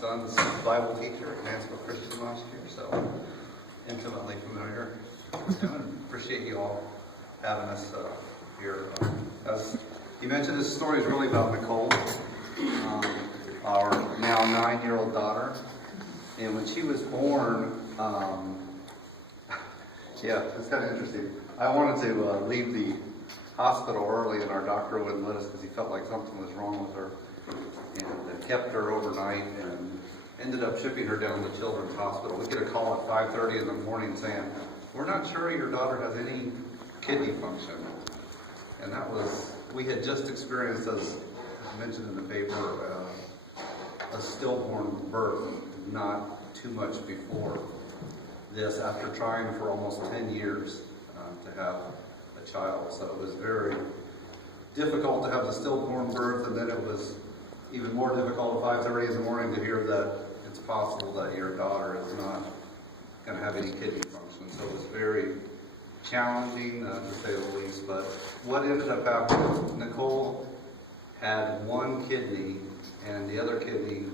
Son's Bible teacher at Mansfield Christian last year, so intimately familiar with him, and appreciate you all having us here. As he mentioned, this story is really about Nicole, our now 9-year-old daughter. And when she was born, yeah, it's kind of interesting. I wanted to leave the hospital early, and our doctor wouldn't let us because he felt like something was wrong with her. And kept her overnight and ended up shipping her down to Children's Hospital. We get a call at 5:30 in the morning saying, "We're not sure your daughter has any kidney function." And that was, we had just experienced, as mentioned in the paper, a stillborn birth not too much before this, after trying for almost 10 years to have a child. So it was very difficult to have the stillborn birth, and then it was even more difficult at 5:30 in the morning to hear that it's possible that your daughter is not going to have any kidney function. So it was very challenging, to say the least. But what ended up happening, Nicole had one kidney, and the other kidney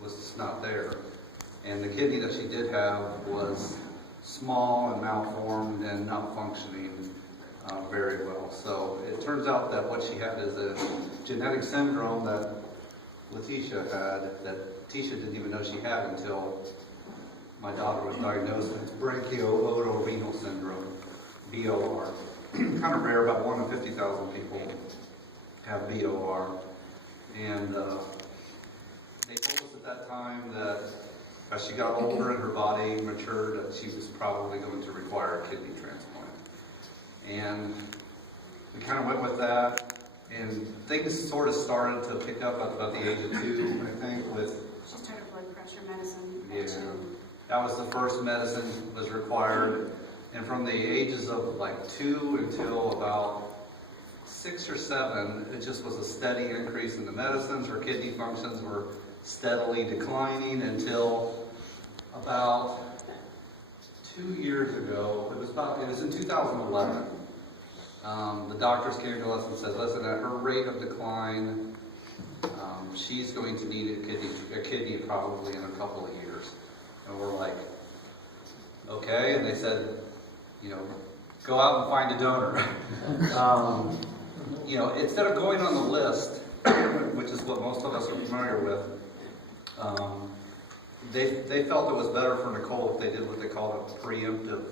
was just not there. And the kidney that she did have was small and malformed and not functioning very well. So it turns out that what she had is a genetic syndrome that Letitia had, that Tisha didn't even know she had until my daughter was diagnosed with branchiootorenal syndrome, BOR. Kind of rare, about 1 in 50,000 people have BOR. And they told us at that time that as she got older and her body matured, that she was probably going to require a kidney transplant. And we kind of went with that, and things sort of started to pick up at about the age of 2, I think, with... She started blood pressure medicine. Yeah, that was the first medicine was required. And from the ages of like 2 until about 6 or 7, it just was a steady increase in the medicines. Her kidney functions were steadily declining until about 2 years ago. It was in 2011. The doctors came to us and said, "Listen, at her rate of decline, she's going to need a kidney probably in a couple of years." And we're like, "Okay." And they said, "Go out and find a donor." Instead of going on the list, which is what most of us are familiar with, they felt it was better for Nicole if they did what they call a preemptive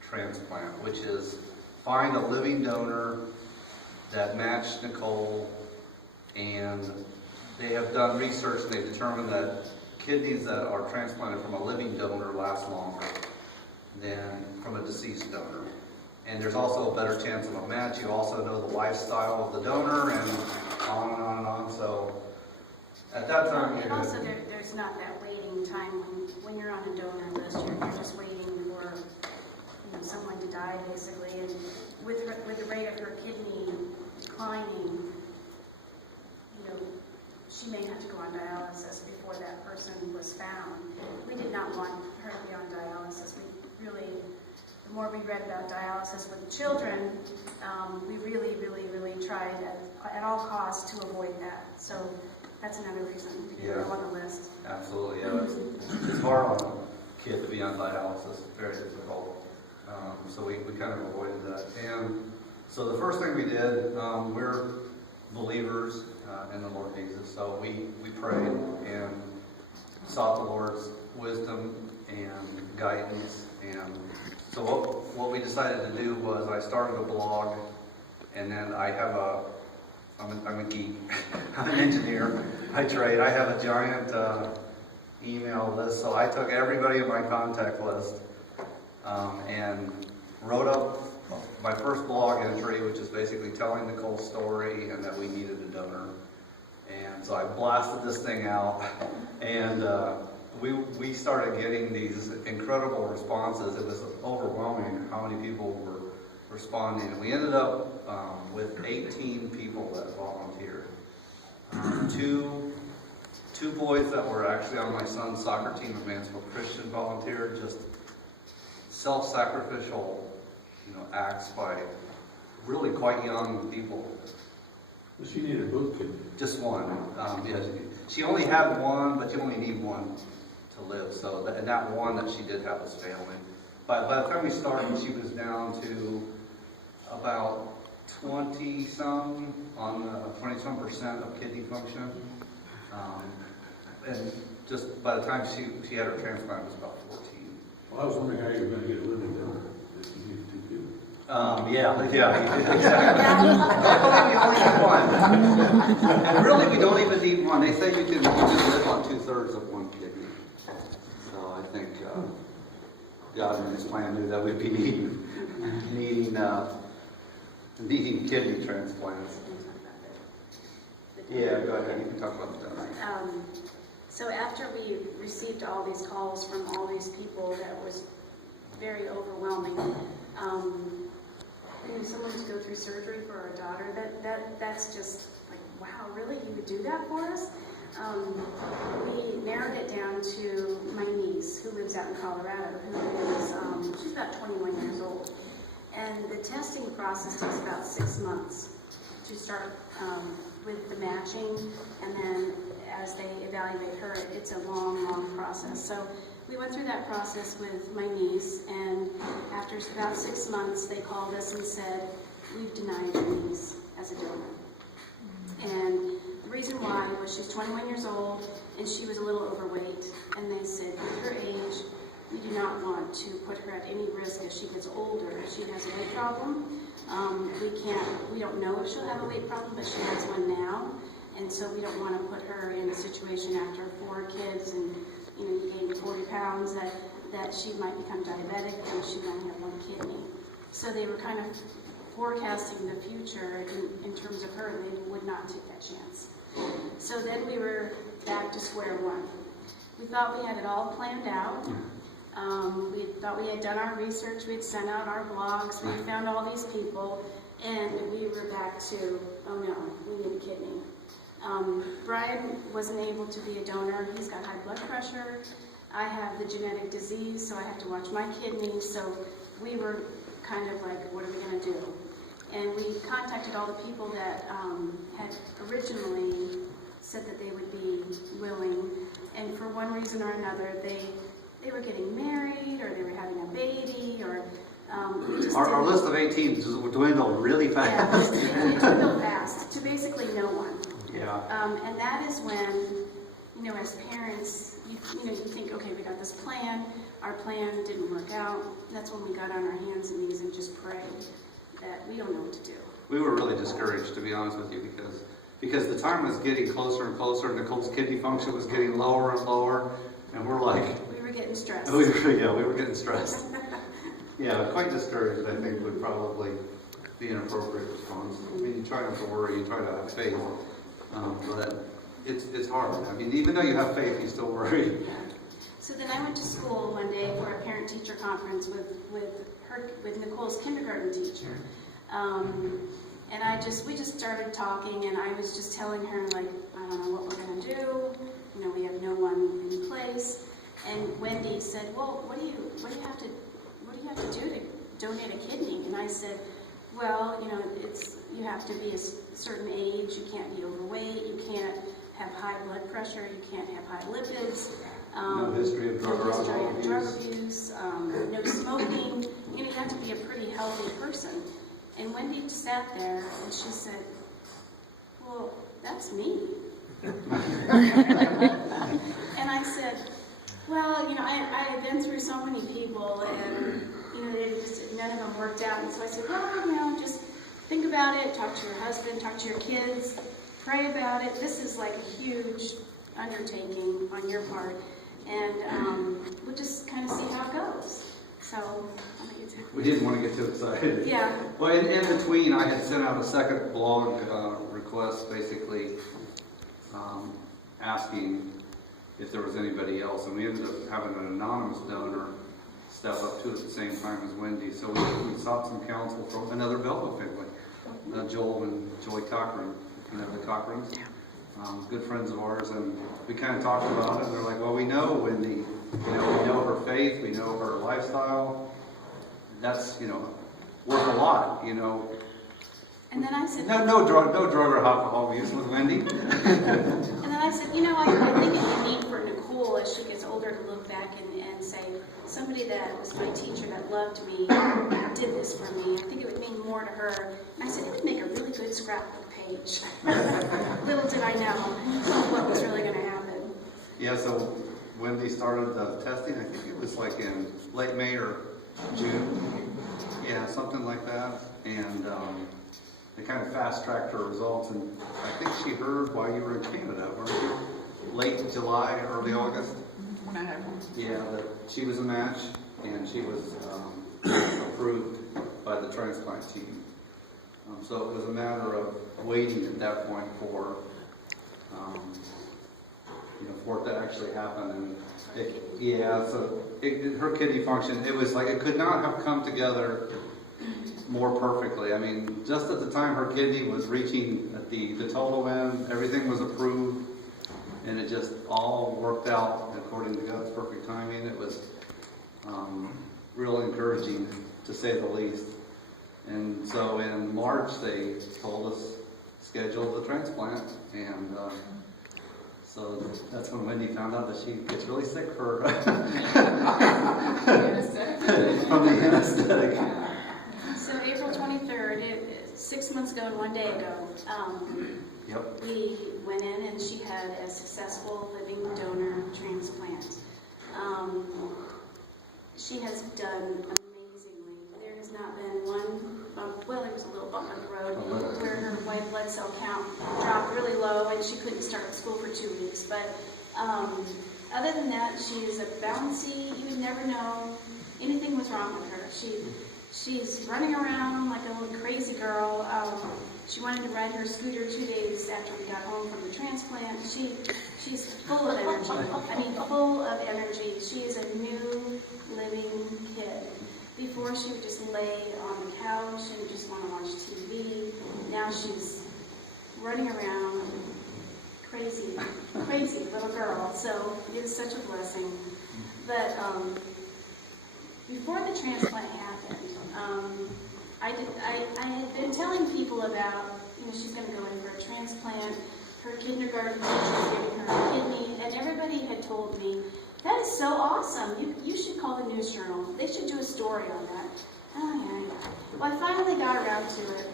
transplant, which is find a living donor that matched Nicole. And they have done research, and they've determined that kidneys that are transplanted from a living donor last longer than from a deceased donor. And there's also a better chance of a match. You also know the lifestyle of the donor, and on and on and on. So at that time, and also there's not that waiting time when you're on a donor list. You're just waiting for someone to die, basically. And with the rate of her kidney declining, she may have to go on dialysis before that person was found. We did not want her to be on dialysis. The more we read about dialysis with children, we really, really, really tried at all costs to avoid that. So that's another reason to get her on the list. Absolutely, yeah. It's hard on a kid to be on dialysis. Very difficult. So we kind of avoided that. And so the first thing we did, we're believers in the Lord Jesus. So we prayed and sought the Lord's wisdom and guidance. And so what we decided to do was I started a blog, and then I'm a geek. I'm an engineer. I have a giant email list. So I took everybody in my contact list and wrote up my first blog entry, which is basically telling Nicole's story and that we needed a donor. And so I blasted this thing out, and we started getting these incredible responses. It was overwhelming how many people were responding. And we ended up with 18 people that volunteered. Two boys that were actually on my son's soccer team at Mansfield Christian volunteered, just self-sacrificial acts by really quite young people. She needed both kidneys. Just one. Yeah, she only had one, but you only need one to live. So, and that one that she did have was failing. But by the time we started, she was down to about 20-some on 20-some% of kidney function. And just by the time she had her transplant, it was about 14. Well, I was wondering how you were going to get a living donor if you needed two kids. Yeah, exactly. Luckily, we only have one. And really, we don't even need one. They say you can live on 2/3 of one kidney. So I think God in His plan knew that we'd be needing kidney transplants. Yeah, go ahead. You can talk about the donor. So after we received all these calls from all these people, that was very overwhelming. Someone to go through surgery for our daughter, that's just like, wow, really? You would do that for us? We narrowed it down to my niece, who lives out in Colorado, who is, she's about 21 years old. And the testing process takes about 6 months to start with the matching, and then as they evaluate her, it's a long, long process. So we went through that process with my niece, and after about 6 months, they called us and said, we've denied your niece as a donor. And the reason why was she's 21 years old, and she was a little overweight. And they said, with her age, we do not want to put her at any risk as she gets older. If she has a weight problem, we don't know if she'll have a weight problem, but she has one now. And so we don't want to put her in a situation after 4 kids and you gain 40 pounds that she might become diabetic and she would only have 1 kidney. So they were kind of forecasting the future in terms of her, and they would not take that chance. So then we were back to square one. We thought we had it all planned out. We thought we had done our research, we'd sent out our blogs, we found all these people, and we were back to, oh no, we need a kidney. Brian wasn't able to be a donor. He's got high blood pressure. I have the genetic disease, so I have to watch my kidneys. So we were kind of like, what are we going to do? And we contacted all the people that had originally said that they would be willing. And for one reason or another, they were getting married, or they were having a baby, or our list of 18 just dwindled really fast. Yeah, it dwindled fast to basically no one. Yeah. And that is when, as parents, you think, okay, we got this plan. Our plan didn't work out. That's when we got on our hands and knees and just prayed that we don't know what to do. We were really discouraged, to be honest with you, because the time was getting closer and closer, and Nicole's kidney function was getting lower and lower, and we're like... We were getting stressed. we were getting stressed. Yeah, quite discouraged, I think, would probably be an appropriate response. I mean, you try not to worry, you try to have faith, but it's hard. I mean, even though you have faith, you still worry. So then I went to school one day for a parent-teacher conference with Nicole's kindergarten teacher. And we just started talking, and I was just telling her, like, I don't know what we're going to do. We have no one in place. And Wendy said, well, what do you have to do to donate a kidney? And I said, well, you have to be a certain age. You can't be overweight. You can't have high blood pressure. You can't have high lipids. No history of drug abuse. No smoking. You have to be a pretty healthy person. And Wendy sat there and she said, well, that's me. And I said, well, I had been through so many people, and none of them worked out. And so I said, well, just think about it, talk to your husband, talk to your kids, pray about it. This is like a huge undertaking on your part, and we'll just kind of see how it goes. So we didn't want to get too excited. Yeah. Well, in between, I had sent out a second blog request, basically asking if there was anybody else, and we ended up having an anonymous donor step up to it at the same time as Wendy. So we sought some counsel from another Belleville family, Joel and Joy Cochran, the Cochrans, good friends of ours, and we kind of talked about it. And they're like, well, we know Wendy, we know her faith, we know her lifestyle. That's worth a lot, And then I said, no drug or alcohol use with Wendy. And then I said, I think it'd be neat for Nicole as she gets older to look back and say, somebody that was my teacher that loved me did this for me. I think it would mean more to her. And I said, it would make a really good scrapbook page. Little did I know what was really going to happen. Yeah, so Wendy started the testing, I think it was like in late May or June. Yeah, something like that. And they kind of fast-tracked her results. And I think she heard while you were in Canada, weren't you? Late July, early August. When I had one. Yeah, that she was a match, and she was approved by the transplant team. So it was a matter of waiting at that point for for it to actually happen. And her kidney function, it was like it could not have come together more perfectly. I mean, just at the time her kidney was reaching at the total end, everything was approved, and it just all worked out according to God's perfect timing. It was real encouraging, to say the least. And so in March, they told us, schedule the transplant, and so that's when Wendy found out that she gets really sick from the anesthetic. So April 23rd, 6 months ago and 1 day ago, Yep. we went in and she had a successful living donor transplant. She has done amazingly. There has not been one bump, well, there was a little bump on the road where her white blood cell count dropped really low and she couldn't start school for 2 weeks. But other than that, she is a bouncy, you would never know anything was wrong with her. She's running around like a little crazy girl. She wanted to ride her scooter 2 days after we got home from the transplant. She's full of energy. I mean, full of energy. She is a new living kid. Before, she would just lay on the couch and just want to watch TV. Now she's running around, crazy little girl. So it was such a blessing. But before the transplant happened, I had been telling people about, she's going to go in for a transplant. Her kindergarten teacher is giving her a kidney, and everybody had told me, that is so awesome. You should call the News Journal. They should do a story on that. Oh, yeah. Well, I finally got around to it,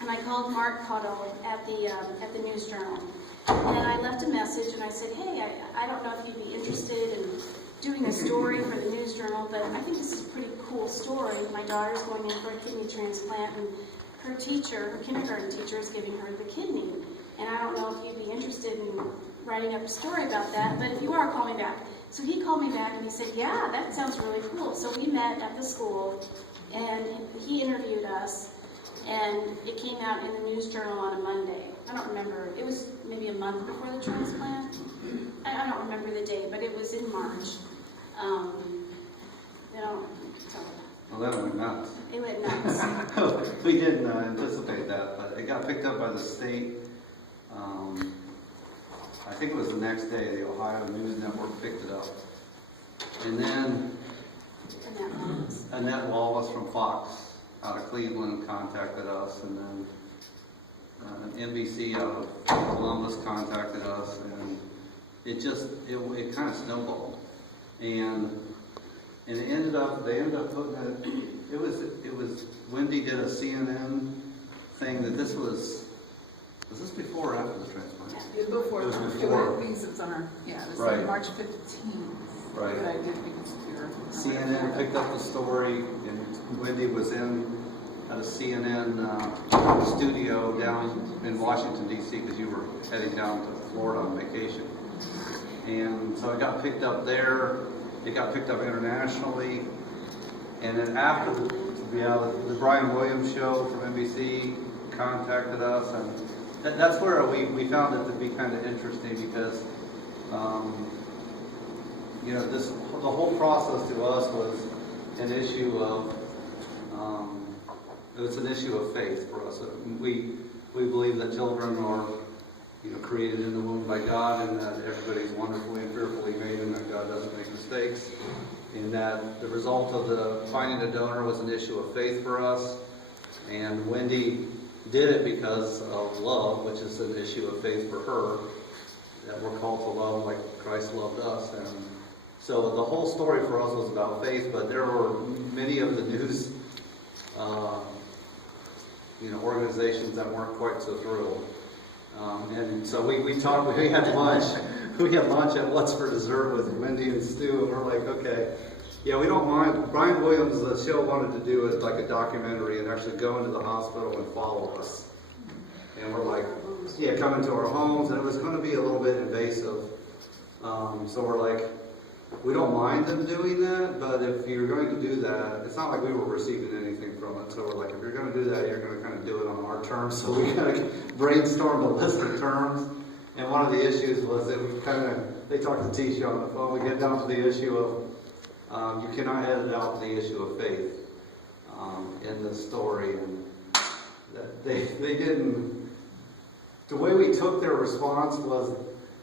and I called Mark Cotto at the News Journal, and I left a message, and I said, hey, I don't know if you'd be interested in doing a story for the News Journal, but I think this is a pretty cool story. My daughter's going in for a kidney transplant, and her kindergarten teacher, is giving her the kidney. And I don't know if you'd be interested in writing up a story about that, but if you are, call me back. So he called me back and he said, yeah, that sounds really cool. So we met at the school, and he interviewed us, and it came out in the News Journal on a Monday. I don't remember. It was maybe a month before the transplant. I don't remember the day, but it was in March. Well, that went nuts. It went nuts. We didn't anticipate that, but it got picked up by the state. I think it was the next day, the Ohio News Network picked it up. And then Annette Wallace from Fox out of Cleveland contacted us, and then NBC out of Columbus contacted us, and it kind of snowballed. And they ended up putting it was Wendy did a CNN thing that this was this before or after the transplant? It was before. It was before. Because it's on our, it was Right. like March 15th. Right. That I did because of your... CNN picked up the story, and Wendy was at a CNN studio down in Washington, D.C., because you were heading down to Florida on vacation. And so it got picked up there. It got picked up internationally. And then after the Brian Williams show from NBC contacted us, and that's where we found it to be kind of interesting, because the whole process to us was an issue of it's an issue of faith for us. We believe that children are created in the womb by God, and that everybody's wonderfully and fearfully made, and that God doesn't make mistakes, and that the result of the finding a donor was an issue of faith for us. And Wendy did it because of love, which is an issue of faith for her. that we're called to love like Christ loved us. And so the whole story for us was about faith, but there were many of the news organizations that weren't quite so thrilled. And so we had lunch. We had lunch at What's for Dessert with Wendy and Stu, and we're like, okay, yeah, we don't mind. Brian Williams, the show wanted to do it like a documentary and actually go into the hospital and follow us. And we're like, yeah, come into our homes, and it was going to be a little bit invasive. So we're like, we don't mind them doing that, but if you're going to do that, it's not like we were receiving anything from it. So we're like, if you're going to do that, you're going to kind of do it on our terms. So we kind of brainstormed a list of terms. And one of the issues was that they talked to Tisha on the phone. We get down to the issue of, you cannot edit out the issue of faith in the story. And that they didn't, the way we took their response was,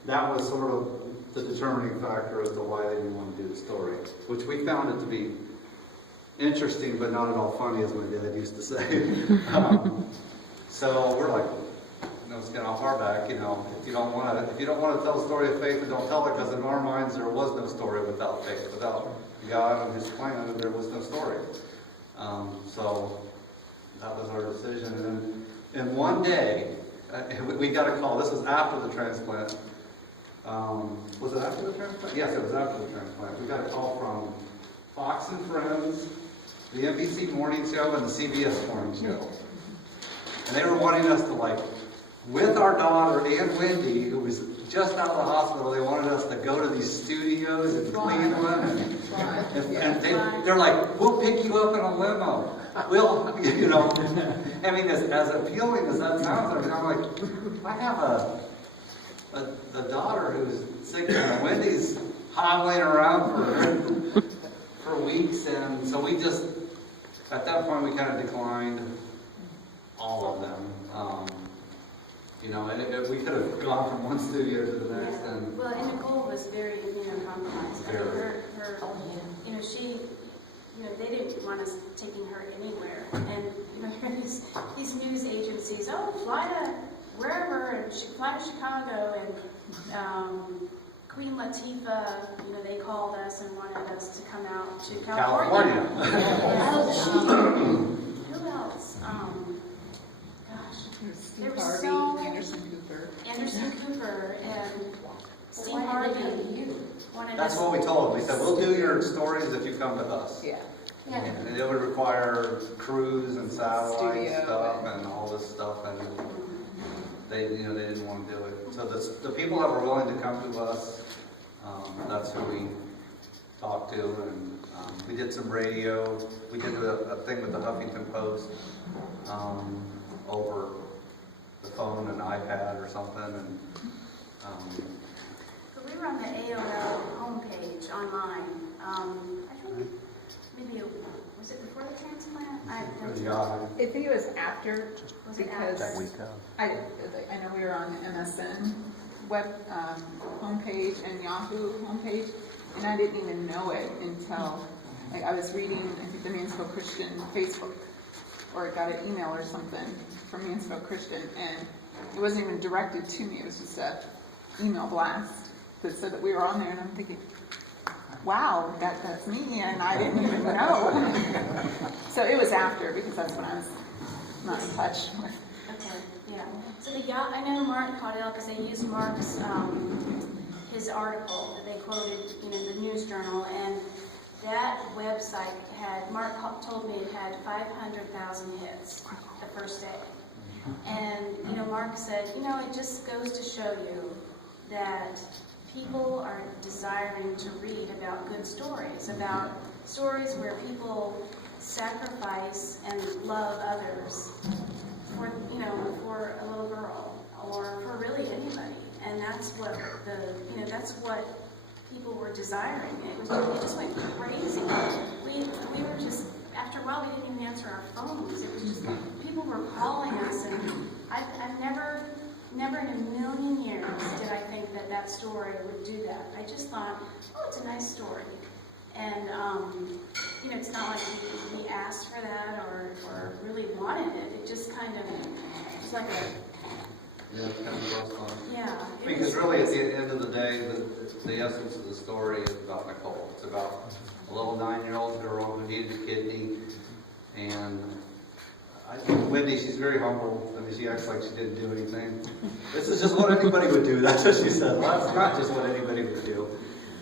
that was sort of the determining factor as to why they didn't want to do the story, which we found it to be interesting, but not at all funny, as my dad used to say. So we're like, let's get off our back. If you don't want to tell the story of faith, then don't tell it, because in our minds there was no story without faith, without God and His plan. There was no story. So that was our decision. And one day we got a call. This was after the transplant. Was it after the transplant? Yes, it was after the transplant. We got a call from Fox and Friends, the NBC Morning Show, and the CBS Morning Show. And they were wanting us to, with our daughter and Wendy, who was just out of the hospital, they wanted us to go to these studios in Cleveland. And they're like, we'll pick you up in a limo. We'll, I mean, as appealing as that sounds, I'm like, I have a daughter who's sick, and Wendy's hobbling around for weeks, and so we just, at that point, we kind of declined all of them. And we could have gone from one studio to the next. Yeah. And Well, Nicole was very immunocompromised. Very. They didn't want us taking her anywhere. And these news agencies, fly to wherever, and fly to Chicago, and Queen Latifah, they called us and wanted us to come out to California. Who else? Steve There was Harvey, so- Anderson Cooper. Anderson Cooper and Steve Harvey wanted That's us. what we told them. We said, we'll do your stories if you come to us. Yeah. Yeah. And it would require crews and satellite Studio, stuff and all this stuff, and they didn't want to do it. So the people that were willing to come to us, that's who we talked to, and we did some radio. We did a thing with the Huffington Post over the phone and iPad or something, and So we were on the AOL homepage online. I think maybe was it before the transplant? I think it was after, Was it because after? I know we were on MSN web homepage and Yahoo homepage, and I didn't even know it until I was reading, I think, the Mansfield Christian Facebook, or got an email or something from Mansfield Christian, and it wasn't even directed to me. It was just a email blast that said that we were on there, and I'm thinking, wow, that's me, and I didn't even know. So it was after, because that's when I was not in touch with. Okay, yeah. So I know Mark Caudell, because they used Mark's his article that they quoted, the news journal, and that website Mark told me it had 500,000 hits the first day. And, Mark said, it just goes to show you that people are desiring to read about good stories, about stories where people sacrifice and love others for a little girl, or for really anybody. And that's what that's what people were desiring. It just went crazy. We were just, after a while, we didn't even answer our phones. It was just, people were calling us, and I've never in a million years did I think that story would do that. I just thought, it's a nice story. And, it's not like we asked for that or really wanted it. It just kind of, it was like Yeah, it's kind of close on. Yeah. it Because was really, at crazy. the end of the day, the essence of the story is about Nicole. It's about a little 9-year-old girl who needed a kidney, and I think Wendy, she's very humble. I mean, she acts like she didn't do anything. This is just what anybody would do. That's what she said. Well, that's not just what anybody would do.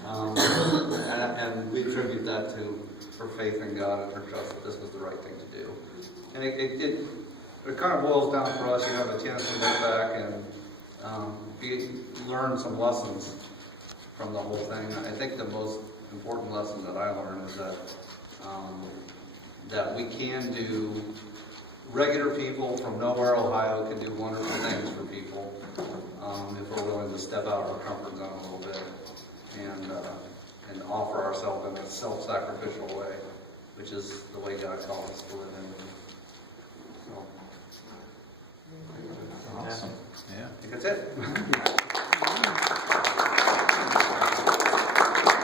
And we attribute that to her faith in God and her trust that this was the right thing to do. And it kind of boils down for us. You have a chance to look back and learn some lessons from the whole thing. I think the most important lesson that I learned is that we can do, regular people from nowhere, Ohio, can do wonderful things for people if we're willing to step out of our comfort zone a little bit and offer ourselves in a self-sacrificial way, which is the way God calls us to live in. So, Awesome. Yeah. I think that's it.